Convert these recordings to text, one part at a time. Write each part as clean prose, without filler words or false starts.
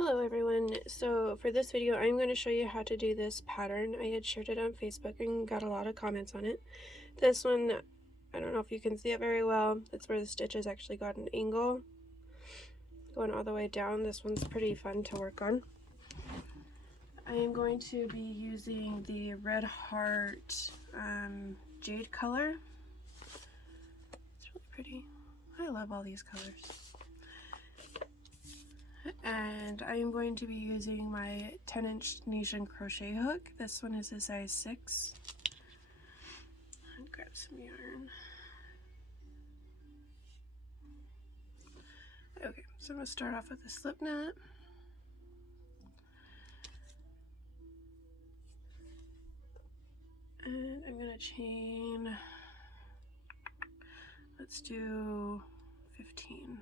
Hello everyone. So for this video I'm going to show you how to do this pattern. I had shared it on Facebook and got a lot of comments on it. This one, I don't know if you can see it very well. That's where the stitches actually got an angle going all the way down. This one's pretty fun to work on. I am going to be using the Red Heart jade color. It's really pretty. I love all these colors. And I am going to be using my 10-inch Tunisian crochet hook. This one is a size 6. I'll grab some yarn. Okay, so I'm going to start off with a slip knot. And I'm going to chain, let's do 15.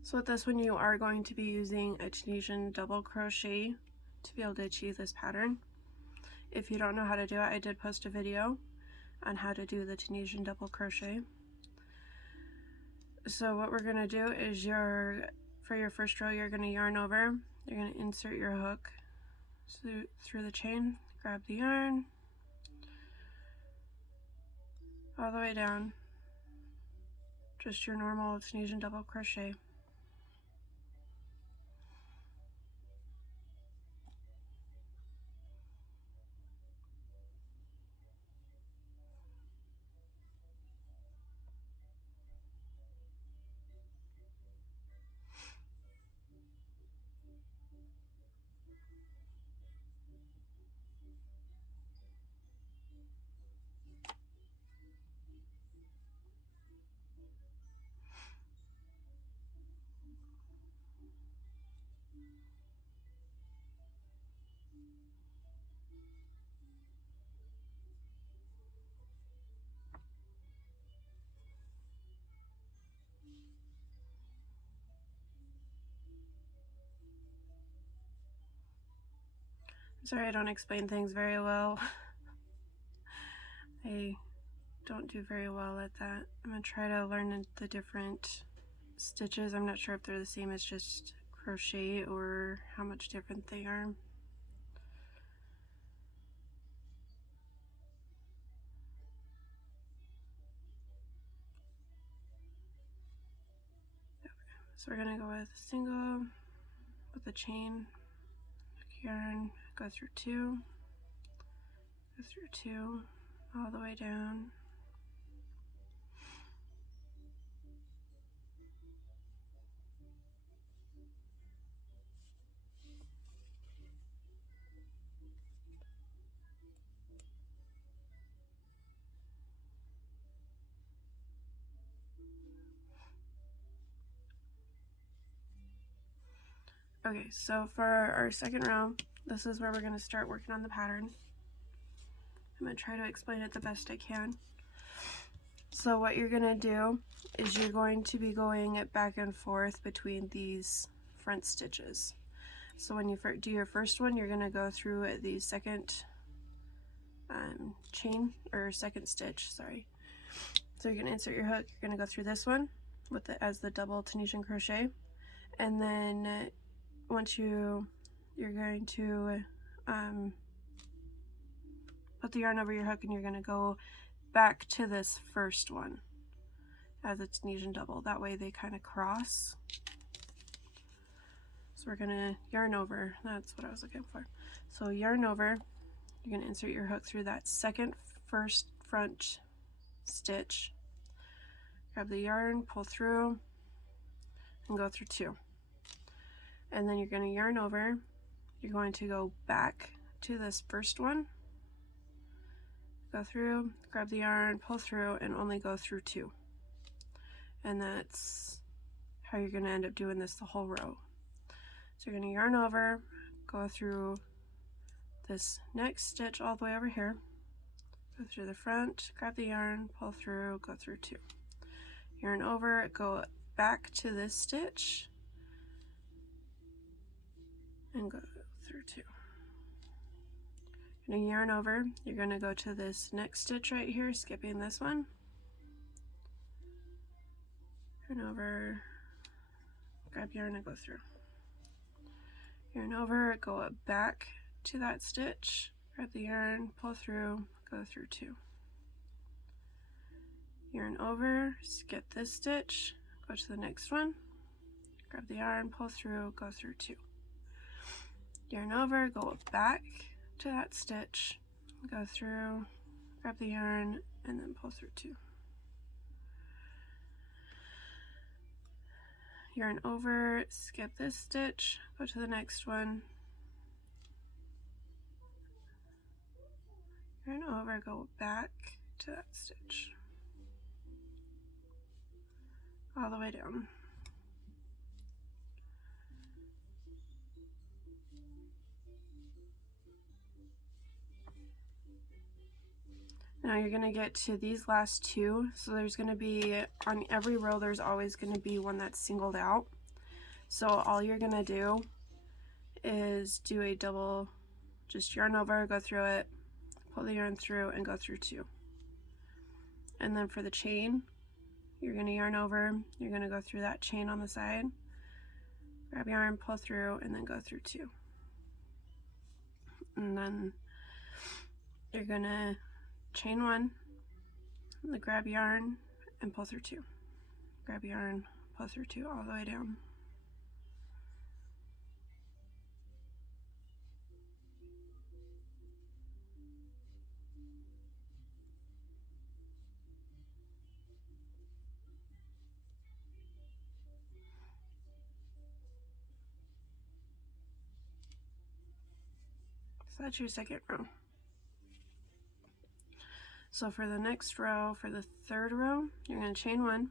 So with this one you are going to be using a Tunisian double crochet to be able to achieve this pattern. If you don't know how to do it, I did post a video on how to do the Tunisian double crochet. So what we're going to do is for your first row you're going to yarn over, you're going to insert your hook through the chain, grab the yarn all the way down, just your normal Tunisian double crochet. Sorry I don't explain things very well. I don't do very well at that. I'm going to try to learn the different stitches. I'm not sure if they're the same as just crochet or how much different they are. So we're going to go with a single with a chain, yarn, go through 2, go through 2, all the way down. Okay, so for our second row, this is where we're going to start working on the pattern. I'm going to try to explain it the best I can. So what you're going to do is you're going to be going back and forth between these front stitches. So when you do your first one, you're going to go through the second chain, or second stitch, sorry. So you're going to insert your hook, you're going to go through this one with it as the double Tunisian crochet, and then once you're going to put the yarn over your hook and you're going to go back to this first one as a Tunisian double. That way they kind of cross. So we're going to yarn over, that's what I was looking for. So yarn over, you're going to insert your hook through that first front stitch, grab the yarn, pull through, and go through 2. And then you're going to yarn over, you're going to go back to this first one, go through, grab the yarn, pull through, and only go through 2. And that's how you're going to end up doing this the whole row. So you're going to yarn over, go through this next stitch all the way over here, go through the front, grab the yarn, pull through, go through 2. yarn over, go back to this stitch and go through 2. You're gonna yarn over, you're gonna go to this next stitch right here, skipping this one. Yarn over, grab yarn and go through. Yarn over, go back to that stitch, grab the yarn, pull through, go through 2. Yarn over, skip this stitch, go to the next one, grab the yarn, pull through, go through 2. Yarn over, go back to that stitch, go through, grab the yarn, and then pull through 2. Yarn over, skip this stitch, go to the next one, yarn over, go back to that stitch, all the way down. Now you're going to get to these last 2, so there's going to be, on every row there's always going to be one that's singled out. So all you're going to do is do a double, just yarn over, go through it, pull the yarn through, and go through 2. And then for the chain, you're going to yarn over, you're going to go through that chain on the side, grab yarn, pull through, and then go through 2. And then you're going to chain 1, grab yarn, and pull through 2. Grab yarn, pull through 2, all the way down. So that's your second row. So for the next row, for the third row, you're going to chain 1.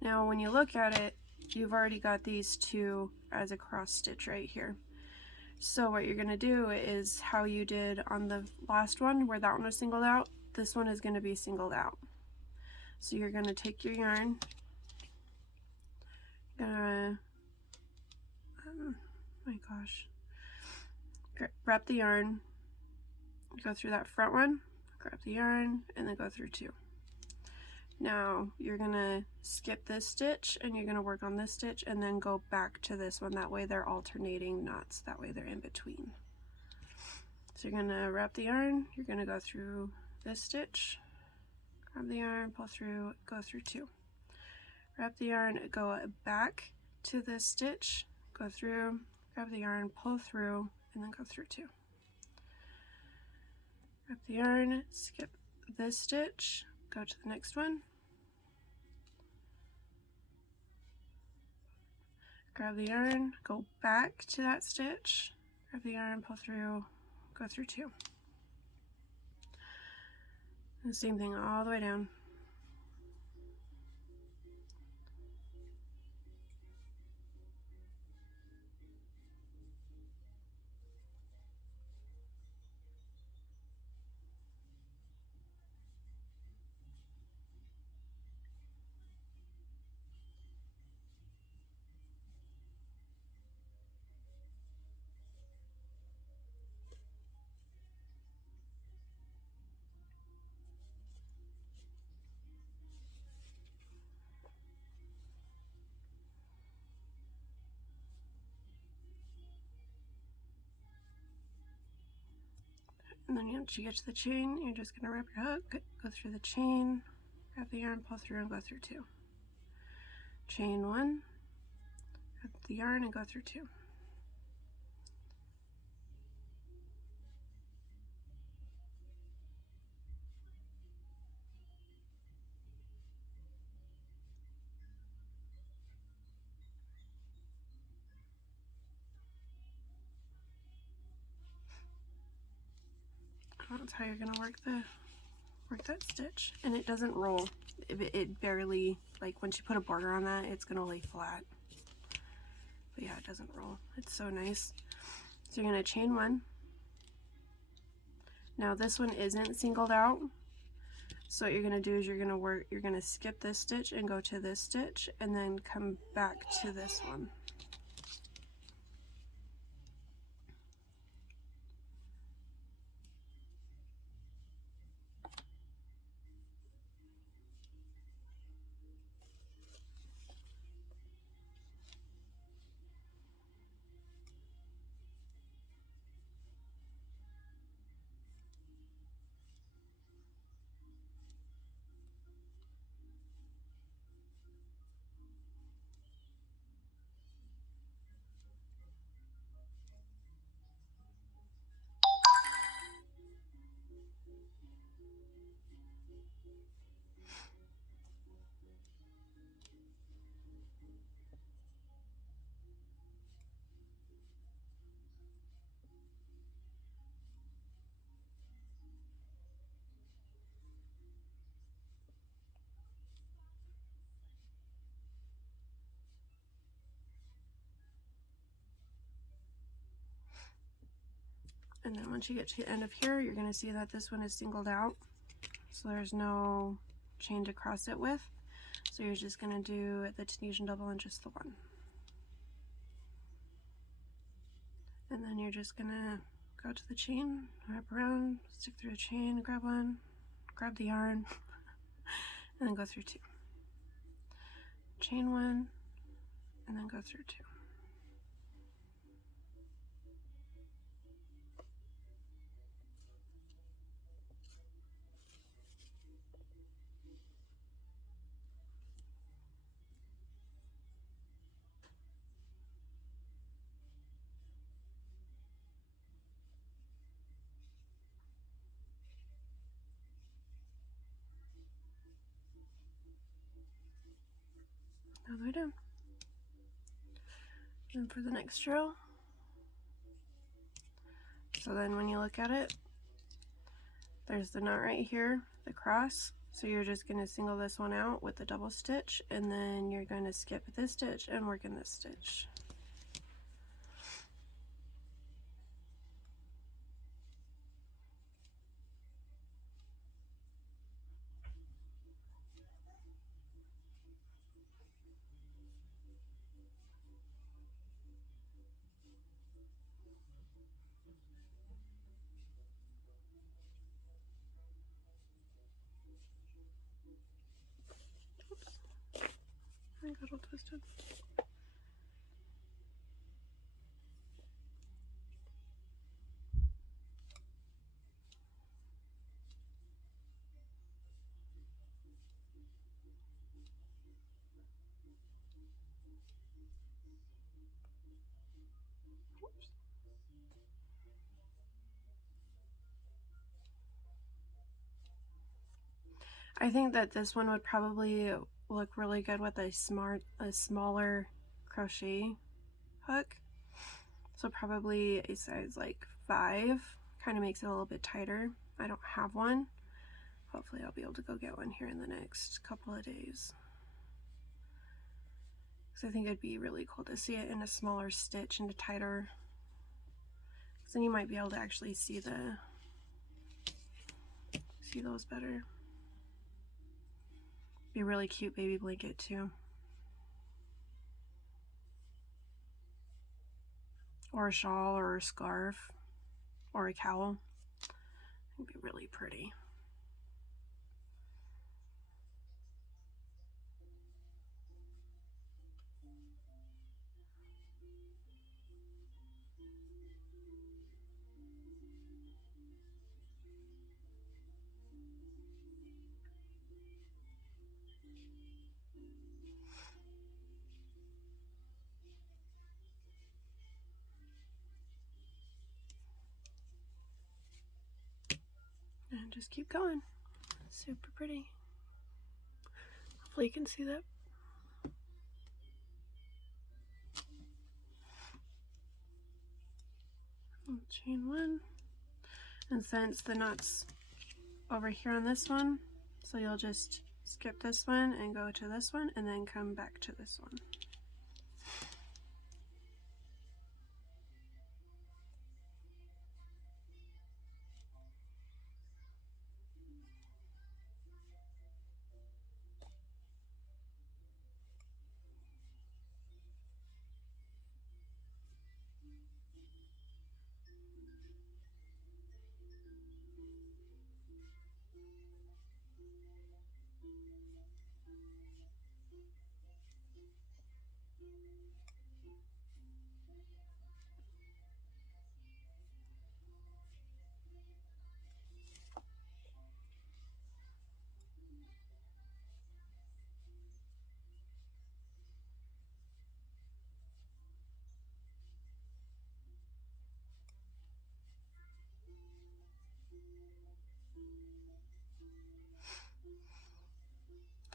Now when you look at it, you've already got these 2 as a cross stitch right here. So what you're going to do is how you did on the last one where that one was singled out, this one is going to be singled out. So you're going to take your yarn, wrap the yarn, go through that front one, grab the yarn, and then go through 2. Now you're gonna skip this stitch and you're gonna work on this stitch and then go back to this one. That way they're alternating knots, that way they're in between. So you're gonna wrap the yarn, you're gonna go through this stitch, grab the yarn, pull through, go through 2. Wrap the yarn, go back to this stitch, go through, grab the yarn, pull through, and then go through 2. Wrap the yarn, skip this stitch, go to the next one, grab the yarn, go back to that stitch, grab the yarn, pull through, go through 2. And the same thing all the way down. And then once you get to the chain, you're just going to wrap your hook, go through the chain, grab the yarn, pull through, and go through 2. Chain 1, grab the yarn, and go through 2. That's how you're going to work that stitch, and it doesn't roll. It barely, like once you put a border on that, it's going to lay flat. But yeah, it doesn't roll. It's so nice. So you're going to chain 1. Now this one isn't singled out, So what you're going to do is you're going to skip this stitch and go to this stitch and then come back to this one. And then once you get to the end of here, you're going to see that this one is singled out. So there's no chain to cross it with. So you're just going to do the Tunisian double and just the one. And then you're just going to go to the chain, wrap around, stick through a chain, grab one, grab the yarn, and then go through two. Chain one, and then go through two. All the way down. And for the next row, so then when you look at it, there's the knot right here, the cross. So you're just going to single this one out with the double stitch, and then you're going to skip this stitch and work in this stitch. I got all twisted. I think that this one would probably look really good with a smaller crochet hook. So probably a size like 5, kind of makes it a little bit tighter. I don't have one. Hopefully I'll be able to go get one here in the next couple of days. Because I think it'd be really cool to see it in a smaller stitch and a tighter. Because then you might be able to actually see those better. Be a really cute baby blanket too. Or a shawl or a scarf or a cowl. It'd be really pretty. And just keep going. Super pretty. Hopefully you can see that. Chain one. And since the knot's over here on this one, so you'll just skip this one and go to this one and then come back to this one.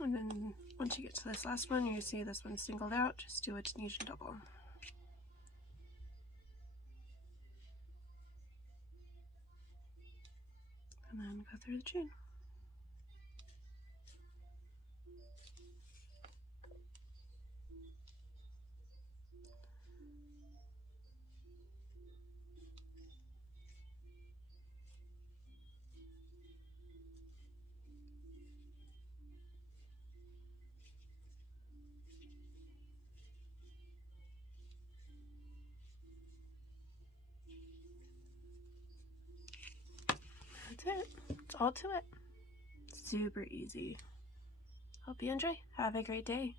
And then once you get to this last one, you see this one singled out, just do a Tunisian double. And then go through the chain. That's it. That's all to it. Super easy. Hope you enjoy. Have a great day.